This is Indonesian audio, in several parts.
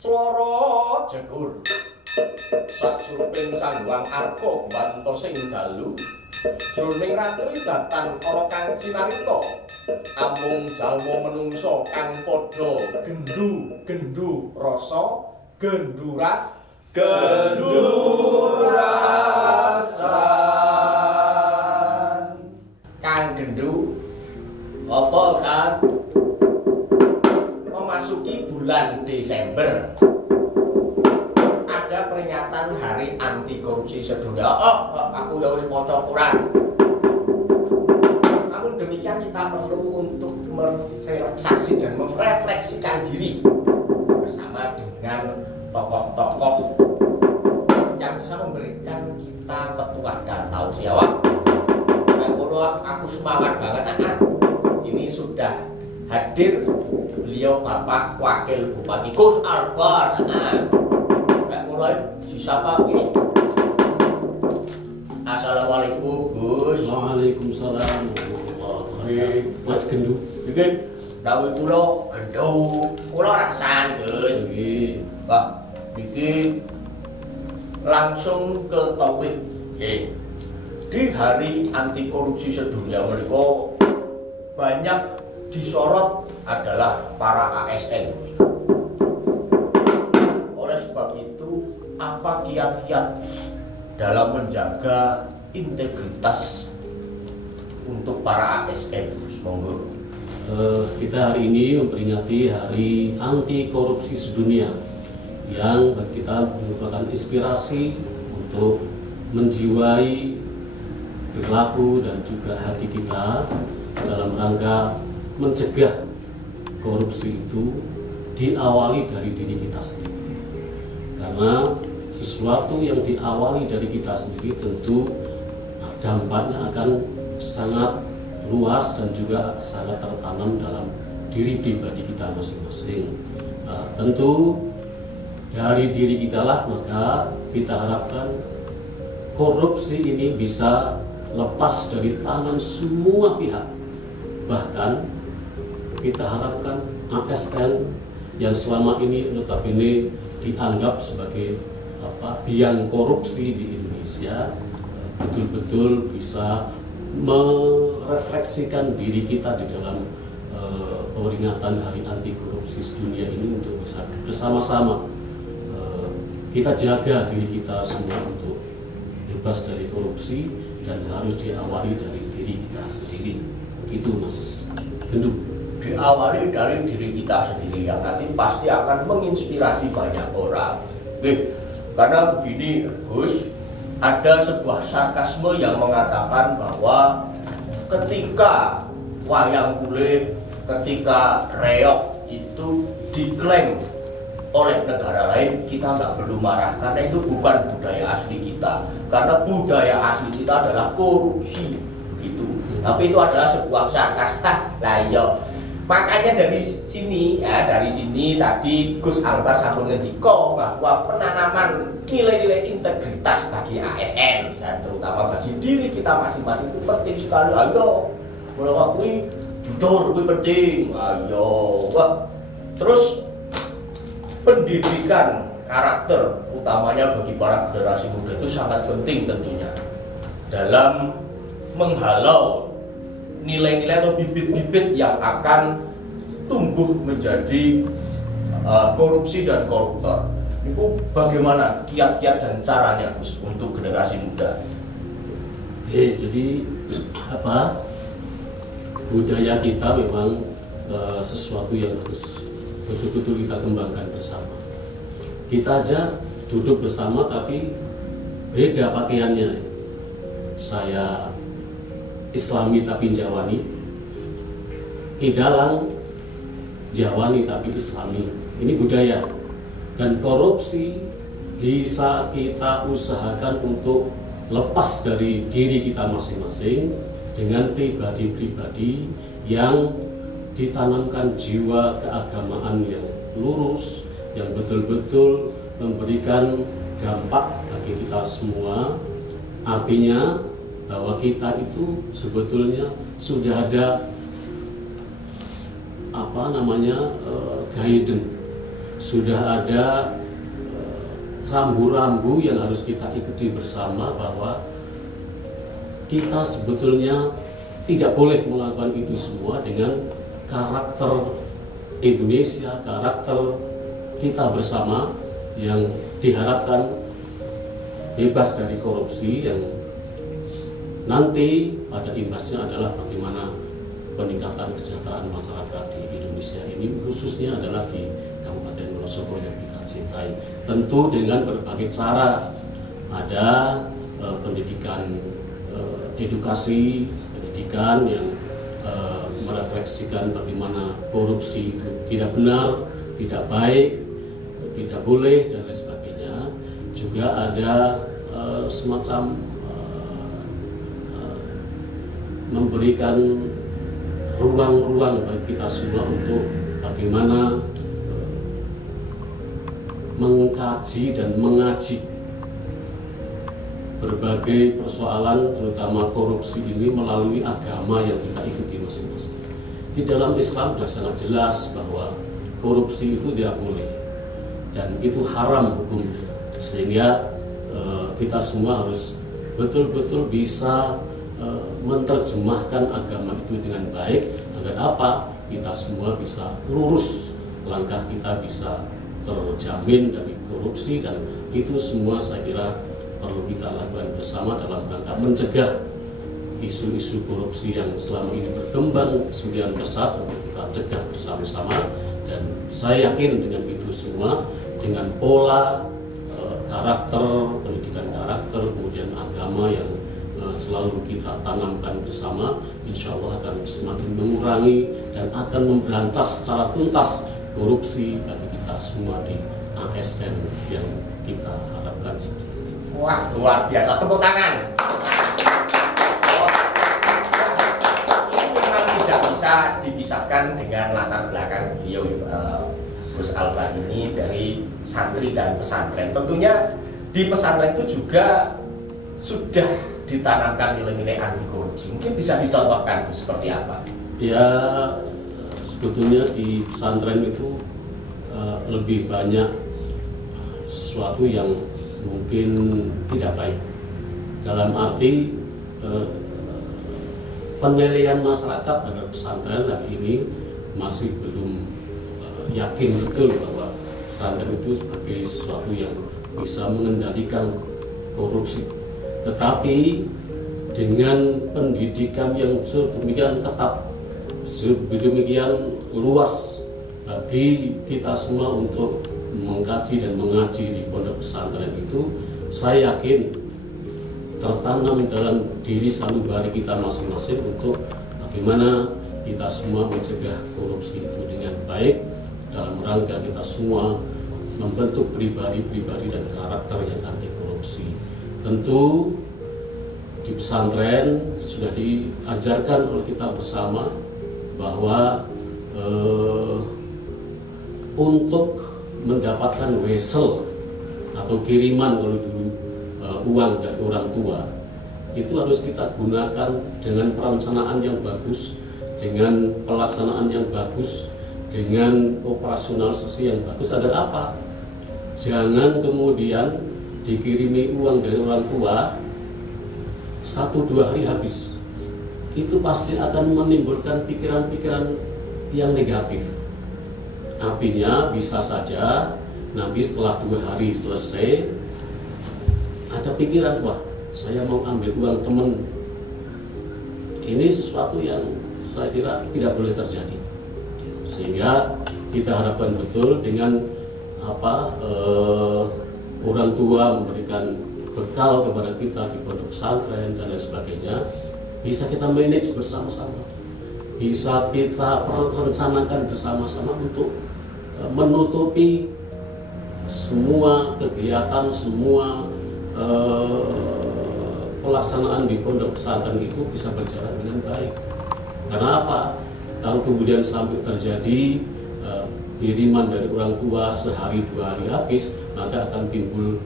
Cloro jegur sakruping sangguang arka gwanto sing dalu jroning ratu datan ana kang cinarita amung jalma menungso kang padha gendu rasa gendurasan kang gendu apa kan memasuki bulan Desember ada peringatan hari anti korupsi sedunia. Aku ya wis maca Quran. Namun demikian kita perlu untuk merelaksasi dan merefleksikan diri bersama dengan tokoh-tokoh yang bisa memberikan kita petuah dan tausiah. Aku semangat banget ini sudah hadir beliau Bapak Wakil Bupati Gus Albar. Mulai disapa ini. Assalamualaikum Gus. Waalaikumsalam. Mas Gendu. Iki dawuh kula Gendu. Kula rasan Gus. Nggih. Pak, iki langsung ke topik. Nggih. Di hari anti korupsi sedunia menika banyak disorot adalah para ASN. Oleh sebab itu, apa kiat-kiat dalam menjaga integritas untuk para ASN? Monggo. Kita hari ini memperingati Hari Anti Korupsi Sedunia yang bagi kita merupakan inspirasi untuk menjiwai perilaku dan juga hati kita dalam rangka mencegah korupsi itu diawali dari diri kita sendiri. Karena sesuatu yang diawali dari kita sendiri tentu dampaknya akan sangat luas dan juga sangat tertanam dalam diri pribadi kita masing-masing. Tentu dari diri kita lah maka kita harapkan korupsi ini bisa lepas dari tangan semua pihak. Bahkan kita harapkan ASN yang selama ini notabene dianggap sebagai biang korupsi di Indonesia betul-betul bisa merefleksikan diri kita di dalam peringatan Hari Anti Korupsi Sedunia ini untuk bisa bersama-sama kita jaga diri kita semua untuk bebas dari korupsi dan harus diawali dari diri kita sendiri. Begitu Mas Gendu. Diawali dari diri kita sendiri yang nanti pasti akan menginspirasi banyak orang. Karena begini Gus, ada sebuah sarkasme yang mengatakan bahwa ketika wayang kulit, ketika reog itu diklaim oleh negara lain, kita nggak perlu marah karena itu bukan budaya asli kita. Karena budaya asli kita adalah korupsi, begitu. Tapi itu adalah sebuah sarkas. Lah iya. Makanya dari sini tadi Gus Albar sampun ngendika bahwa penanaman nilai-nilai integritas bagi ASN dan terutama bagi diri kita masing-masing itu penting sekali. Ayo, kalau kuwi jujur kuwi penting. Ayo, wah. Terus pendidikan karakter utamanya bagi para generasi muda itu sangat penting tentunya dalam menghalau nilai-nilai atau bibit-bibit yang akan tumbuh menjadi korupsi dan koruptor. Itu bagaimana kiat-kiat dan caranya Gus untuk generasi muda? Jadi budaya kita memang sesuatu yang harus betul-betul kita kembangkan bersama. Kita aja duduk bersama tapi beda pakaiannya. Saya Islami tapi Jawani, Idalang Jawani tapi Islami. Ini budaya. Dan korupsi bisa kita usahakan untuk lepas dari diri kita masing-masing dengan pribadi-pribadi yang ditanamkan jiwa keagamaan yang lurus, yang betul-betul memberikan dampak bagi kita semua. Artinya bahwa kita itu sebetulnya sudah ada guidance sudah ada rambu-rambu yang harus kita ikuti bersama, bahwa kita sebetulnya tidak boleh melakukan itu semua dengan karakter Indonesia, karakter kita bersama yang diharapkan bebas dari korupsi, yang nanti pada imbasnya adalah bagaimana peningkatan kesejahteraan masyarakat di Indonesia ini, khususnya adalah di Kabupaten Wonosobo yang kita cintai. Tentu dengan berbagai cara, ada pendidikan edukasi, pendidikan yang merefleksikan bagaimana korupsi itu tidak benar, tidak baik, tidak boleh, dan lain sebagainya. Juga ada semacam memberikan ruang-ruang bagi kita semua untuk bagaimana mengkaji dan mengaji berbagai persoalan, terutama korupsi ini, melalui agama yang kita ikuti masing-masing. Di dalam Islam sudah sangat jelas bahwa korupsi itu tidak boleh dan itu haram hukumnya, sehingga kita semua harus betul-betul bisa menerjemahkan agama itu dengan baik, agar apa? Kita semua bisa lurus, langkah kita bisa terjamin dari korupsi, dan itu semua saya kira perlu kita lakukan bersama dalam rangka mencegah isu-isu korupsi yang selama ini berkembang sebagian besar, untuk kita cegah bersama-sama. Dan saya yakin dengan itu semua, dengan pola karakter, pendidikan karakter, kemudian agama yang selalu kita tanamkan bersama, insya Allah akan semakin mengurangi dan akan memberantas secara tuntas korupsi bagi kita semua di ASN yang kita harapkan seperti itu. Wah, luar biasa, tepuk tangan. Ini memang tidak bisa dipisahkan dengan latar belakang beliau, Gus Albar ini dari santri dan pesantren. Tentunya di pesantren itu juga sudah ditanamkan nilai-nilai anti korupsi. Mungkin bisa dicontohkan, Gus, seperti apa? Ya, sebetulnya di pesantren itu lebih banyak sesuatu yang mungkin tidak baik, dalam arti penilaian masyarakat terhadap pesantren hari ini masih belum yakin betul bahwa pesantren itu sebagai sesuatu yang bisa mengendalikan korupsi. Tetapi dengan pendidikan yang sedemikian ketat, sedemikian luas bagi kita semua untuk mengkaji dan mengaji di pondok pesantren itu, saya yakin tertanam dalam diri sanubari kita masing-masing untuk bagaimana kita semua mencegah korupsi itu dengan baik, dalam rangka kita semua membentuk pribadi-pribadi dan karakter yang anti korupsi. Tentu di pesantren sudah diajarkan oleh kita bersama bahwa untuk mendapatkan wesel atau kiriman, kalau dulu uang dari orang tua, itu harus kita gunakan dengan perencanaan yang bagus, dengan pelaksanaan yang bagus, dengan operasionalisasi yang bagus. Agar apa? Jangan kemudian dikirimi uang dari orang tua 1-2 hari habis. Itu pasti akan menimbulkan pikiran-pikiran yang negatif. Artinya bisa saja nanti setelah 2 hari selesai ada pikiran, wah saya mau ambil uang teman. Ini sesuatu yang saya kira tidak boleh terjadi. Sehingga kita harapkan betul dengan orang tua memberikan bekal kepada kita di pondok pesantren dan lain sebagainya, bisa kita manage bersama-sama, bisa kita rencanakan bersama-sama untuk menutupi semua kegiatan, semua pelaksanaan di pondok pesantren itu bisa berjalan dengan baik. Karena apa? Kalau kemudian sampai terjadi kiriman dari orang tua sehari 2 hari habis, maka akan timbul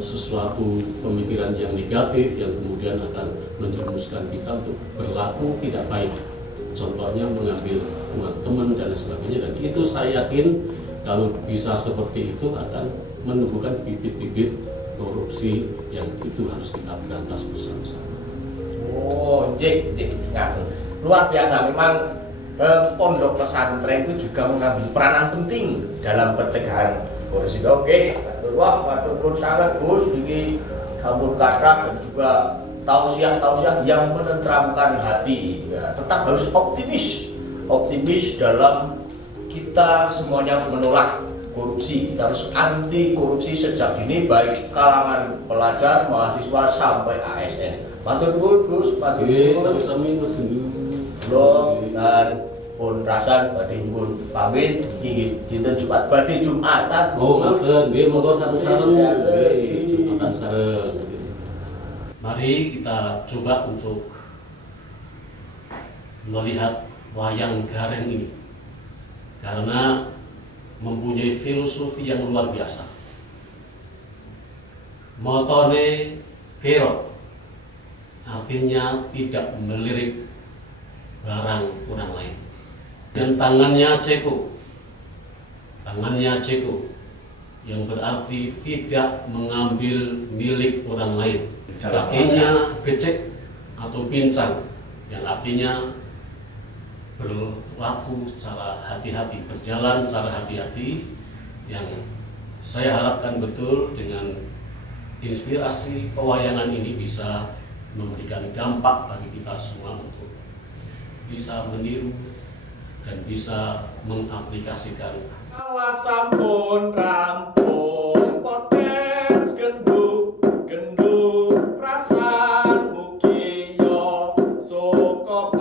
sesuatu pemikiran yang negatif yang kemudian akan menjerumuskan kita untuk berlaku tidak baik. Contohnya mengambil uang teman dan sebagainya, dan itu saya yakin Kalau bisa seperti itu akan menumbuhkan bibit-bibit korupsi yang itu harus kita berantas bersama-sama. Oh, jik, ngatur. Luar biasa memang pondok pesantren itu juga mengambil peranan penting dalam pencegahan korupsi. Oke, matur nuwun sangat Gus niki sampun kathah dan juga tausiah-tausiah yang menenteramkan hati. Ya, tetap harus optimis dalam kita semuanya menolak korupsi. Kita harus anti korupsi sejak dini baik kalangan pelajar, mahasiswa sampai ASN. Matur nuwun Gus, matur Oke, nuwun. sami-sami Mas Gundu. Belum dan pun rasan badhe pun pamit iki dinten Jumat badhe Jumatan. Oh, ngoten, nggih monggo sareng-sareng. Ya, Nggih, Jumatan sareng. Mari kita coba untuk melihat wayang gareng ini. Karena mempunyai filosofi yang luar biasa. Motone kero, artinya tidak melirik barang orang lain. Dan tangannya ceko, yang berarti tidak mengambil milik orang lain. Kakinya becek atau pincang, yang artinya berlaku secara hati-hati, berjalan secara hati-hati, yang saya harapkan betul dengan inspirasi pewayangan ini bisa memberikan dampak bagi kita semua untuk bisa meniru dan bisa mengaplikasikan. Ala sampun rampung podcast genduk rasan mugi yo soko